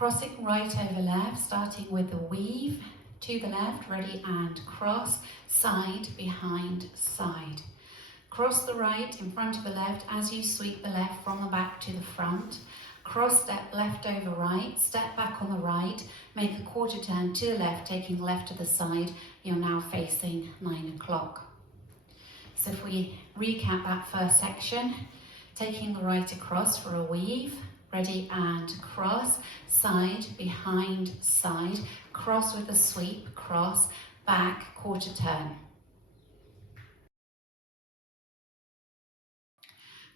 Crossing right over left, starting with the weave to the left, ready and cross, side, behind, side. Cross the right in front of the left as you sweep the left from the back to the front. Cross step left over right, step back on the right, make a quarter turn to the left, taking left to the side. You're now facing 9 o'clock. So if we recap that first section, taking the right across for a weave, ready and cross, side, behind, side, cross with a sweep, cross, back, quarter turn.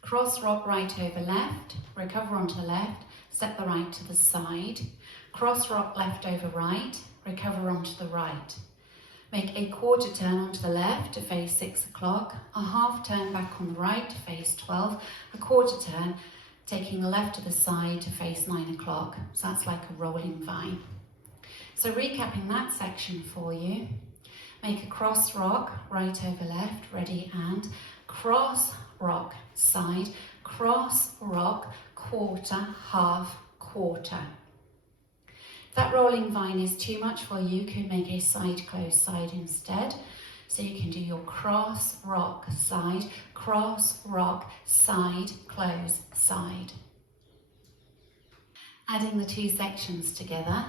Cross rock right over left, recover onto the left, step the right to the side. Cross rock left over right, recover onto the right. Make a quarter turn onto the left to face 6 o'clock, a half turn back on the right to face 12, a quarter turn, taking the left to the side to face 9 o'clock. So that's like a rolling vine. So recapping that section for you, make a cross rock, right over left, ready and cross rock, side, cross rock, quarter, half, quarter. If that rolling vine is too much for you, you can make a side close side instead. So you can do your cross rock, side, cross rock, side, close, side. Adding the two sections together,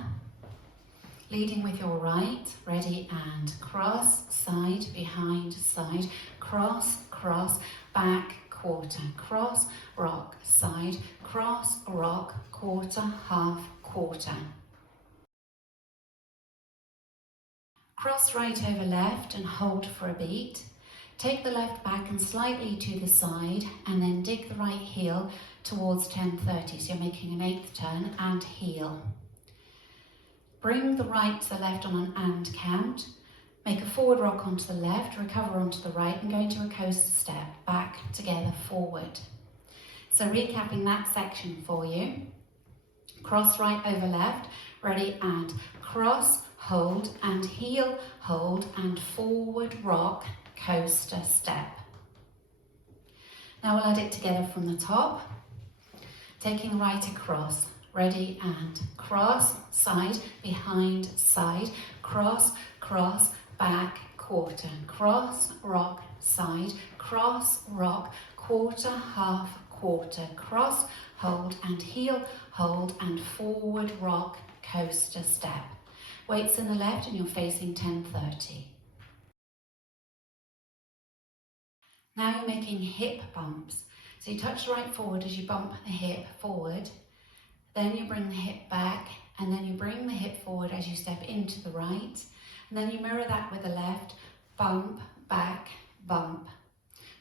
leading with your right, ready and cross, side, behind, side, cross, cross, back, quarter, cross, rock, side, cross, rock, quarter, half, quarter. Cross right over left and hold for a beat. Take the left back and slightly to the side and then dig the right heel towards 10:30. So you're making an 8th turn and heel. Bring the right to the left on an and count. Make a forward rock onto the left, recover onto the right and go into a coaster step, back, together, forward. So recapping that section for you. Cross right over left, ready and cross, hold and heel, hold and forward rock, coaster step. Now we'll add it together from the top. Taking right across, ready and cross, side, behind, side, cross, cross, back, quarter, cross, rock, side, cross, rock, quarter, half, quarter, cross, hold and heel, hold and forward rock, coaster step. Weights in the left and you're facing 10:30. Now you're making hip bumps. So you touch the right forward as you bump the hip forward, then you bring the hip back and then you bring the hip forward as you step into the right, and then you mirror that with the left, bump, back, bump.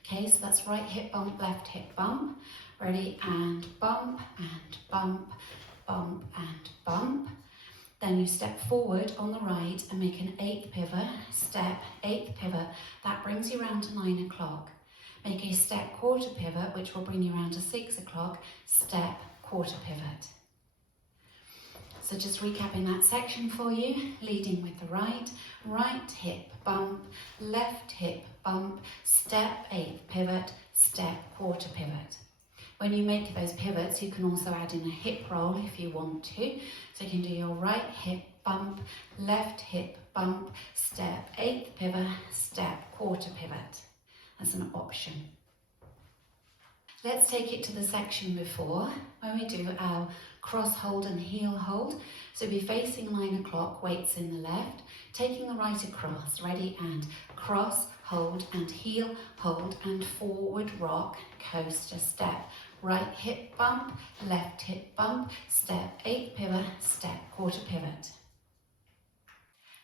Okay, so that's right hip bump, left hip bump. Ready and bump and bump, bump and bump. Then you step forward on the right and make an 8th pivot, step, 8th pivot. That brings you around to 9 o'clock. Make a step quarter pivot, which will bring you around to 6 o'clock, step, quarter pivot. So just recapping that section for you, leading with the right, right hip bump, left hip bump, step, 8th pivot, step, quarter pivot. When you make those pivots, you can also add in a hip roll if you want to. So you can do your right hip bump, left hip bump, step, 8th pivot, step, quarter pivot. That's an option. Let's take it to the section before, when we do our cross hold and heel hold. So be facing 9 o'clock, weights in the left, taking the right across, ready and cross, hold and heel, hold and forward rock, coaster step. Right hip bump, left hip bump, step, 8th pivot, step, quarter pivot.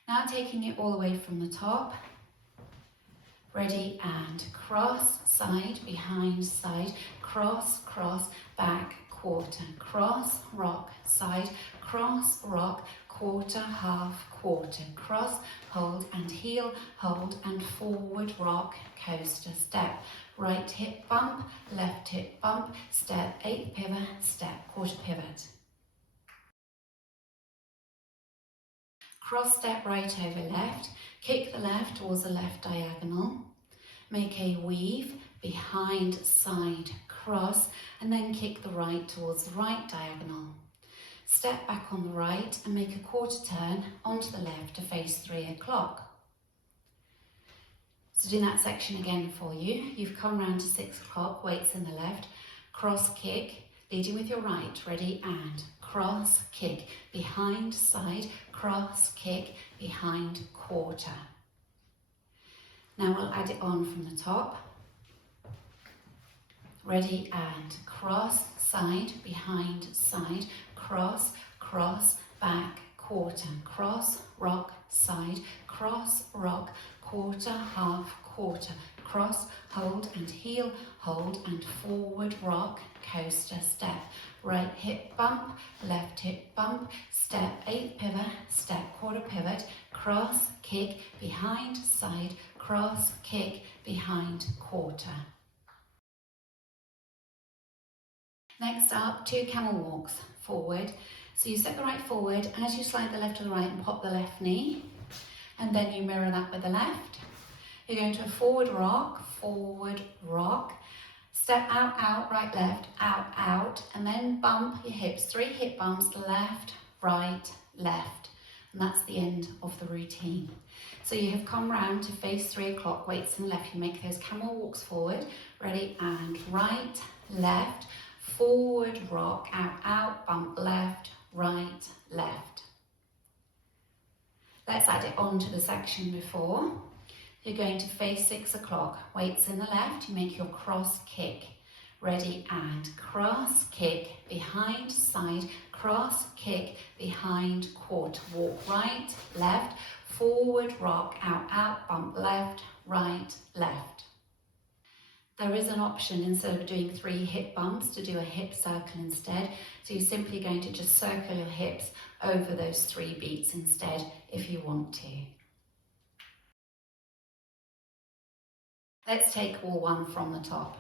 Now taking it all the way from the top, ready and cross, side, behind, side, cross, cross, back, quarter, cross, rock, side, cross, rock, quarter, half, quarter, cross, hold and heel, hold and forward rock, coaster step. Right hip bump, left hip bump, step, 8th pivot, step, quarter pivot. Cross step right over left, kick the left towards the left diagonal, make a weave, behind, side, cross, and then kick the right towards the right diagonal. Step back on the right and make a quarter turn onto the left to face 3 o'clock. So doing that section again for you. You've come round to 6 o'clock, weights in the left, cross kick, leading with your right, ready, and cross kick, behind side, cross kick, behind quarter. Now we'll add it on from the top. Ready, and cross, side, behind, side, cross, cross, back, quarter, cross, rock, side, cross, rock, quarter, half, quarter, cross, hold and heel, hold and forward, rock, coaster, step, right hip bump, left hip bump, step 8 pivot, step quarter pivot, cross, kick, behind, side, cross, kick, behind, quarter. Next up, 2 camel walks forward. So you step the right forward as you slide the left to the right and pop the left knee, and then you mirror that with the left. You're going to a forward rock, step out, out, right, left, out, out, and then bump your hips, 3 hip bumps, left, right, left. And that's the end of the routine. So you have come round to face 3 o'clock, weights in the left. You make those camel walks forward, ready, and right, left, forward rock, out, out, bump, left, right, left. Let's add it on to the section before. You're going to face 6 o'clock, weights in the left, you make your cross kick. Ready, and cross kick, behind side, cross kick, behind quarter. Walk right, left, forward rock, out, out, bump, left, right, left. There is an option, instead of doing 3 hip bumps, to do a hip circle instead. So you're simply going to just circle your hips over those 3 beats instead, if you want to. Let's take all 1 from the top.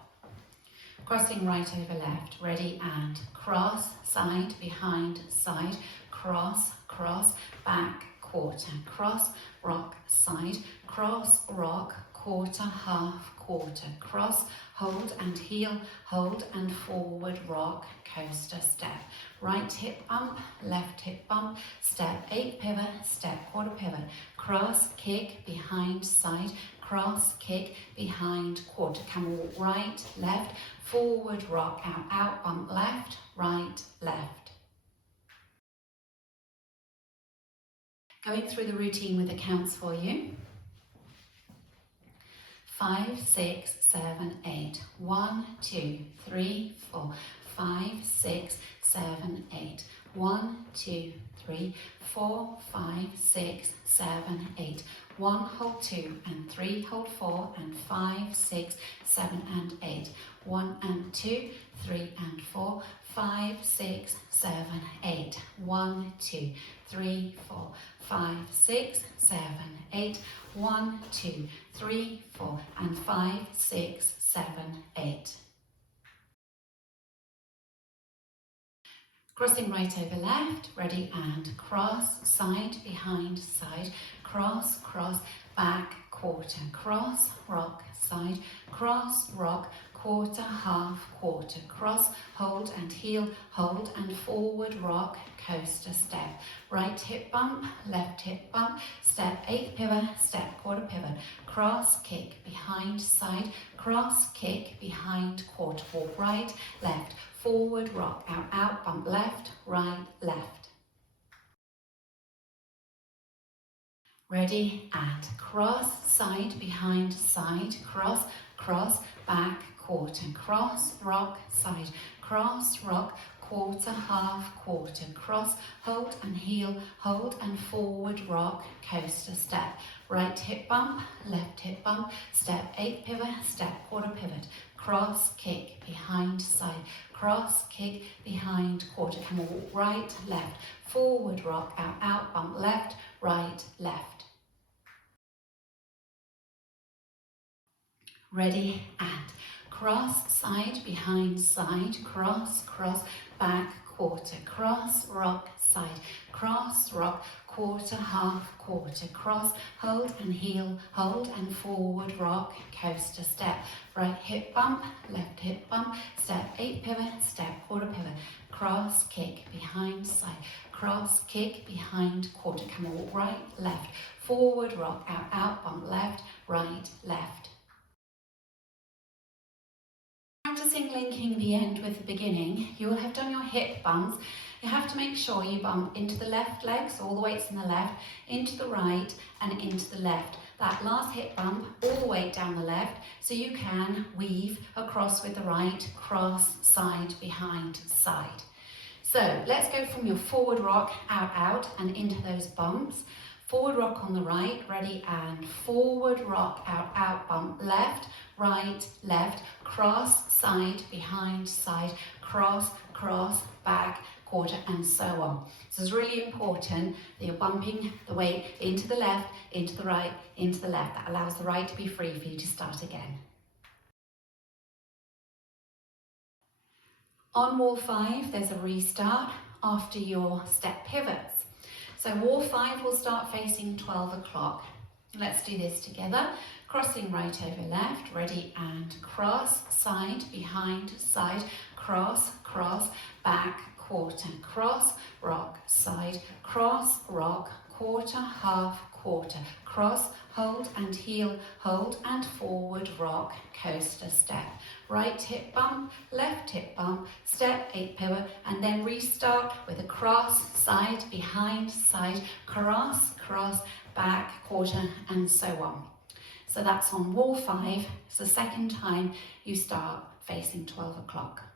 Crossing right over left, ready, and cross, side, behind, side, cross, cross, back, quarter, cross, rock, side, cross, rock, quarter, half, quarter, cross, hold and heel, hold and forward, rock, coaster, step. Right hip bump, left hip bump, step 8 pivot, step quarter pivot, cross, kick, behind, side, cross, kick, behind, quarter, camel walk, right, left, forward, rock, out, out, bump, left, right, left. Going through the routine with the counts for you. 5, 6, 7, 8. 1, 2, 3, 4. 5, 6, 7, 8. 1, 2, 3, 4, 5, 6, 7, 8. 1, hold 2 and 3, hold 4 and 5, 6, 7 and 8. 1 and 2, 3 and 4, 5, 6, 7, 8. 1, 2, 3, 4, 5, 6, 7, 8. 1, 2, 3, 4 and 5, 6, 7, 8. Crossing right over left, ready, and cross, side, behind, side, cross, cross, back, quarter, cross, rock, side, cross, rock, quarter, half, quarter, cross, hold and heel, hold and forward, rock, coaster, step. Right hip bump, left hip bump, step 8 pivot, step quarter pivot, cross, kick, behind, side, cross, kick, behind, quarter, walk right, left, forward, rock, out, out, bump, left, right, left. Ready, and cross, side, behind, side, cross, cross, back, quarter, cross, rock, side, cross, rock, quarter, half, quarter, cross, hold and heel, hold and forward, rock, coaster, step. Right hip bump, left hip bump, step 8 pivot, step quarter pivot, cross, kick, behind, side, cross, kick, behind, quarter, camel walk, right, left, forward, rock, out, out, bump, left, right, left. Ready, and cross, side, behind, side, cross, cross, back, quarter, cross, rock, side, cross, rock, quarter, half, quarter, cross, hold and heel, hold and forward, rock, coaster, step, right hip bump, left hip bump, step, 8 pivot, step, quarter pivot, cross, kick, behind, side, cross, kick, behind, quarter, come on, walk right, left, forward, rock, out, out, bump, left, right, left. Practicing linking the end with the beginning, you will have done your hip bumps. You have to make sure you bump into the left leg, so all the weight's in the left, into the right and into the left. That last hip bump, all the weight down the left, so you can weave across with the right, cross, side, behind, side. So let's go from your forward rock, out, out and into those bumps. Forward rock on the right, ready, and forward rock, out, out, bump, left, right, left, cross, side, behind, side, cross, cross, back, quarter, and so on. So it's really important that you're bumping the weight into the left, into the right, into the left. That allows the right to be free for you to start again. On wall 5, there's a restart after your step pivots. So wall 5 will start facing 12 o'clock. Let's do this together. Crossing right over left, ready, and cross, side, behind, side, cross, cross, back, quarter, cross, rock, side, cross, rock, quarter, half, quarter, cross, hold and heel, hold and forward, rock, coaster, step. Right hip bump, left hip bump, step, 8 pivot, and then restart with a cross, side, behind, side, cross, cross, back, quarter, and so on. So that's on wall 5. It's the second time you start facing 12 o'clock.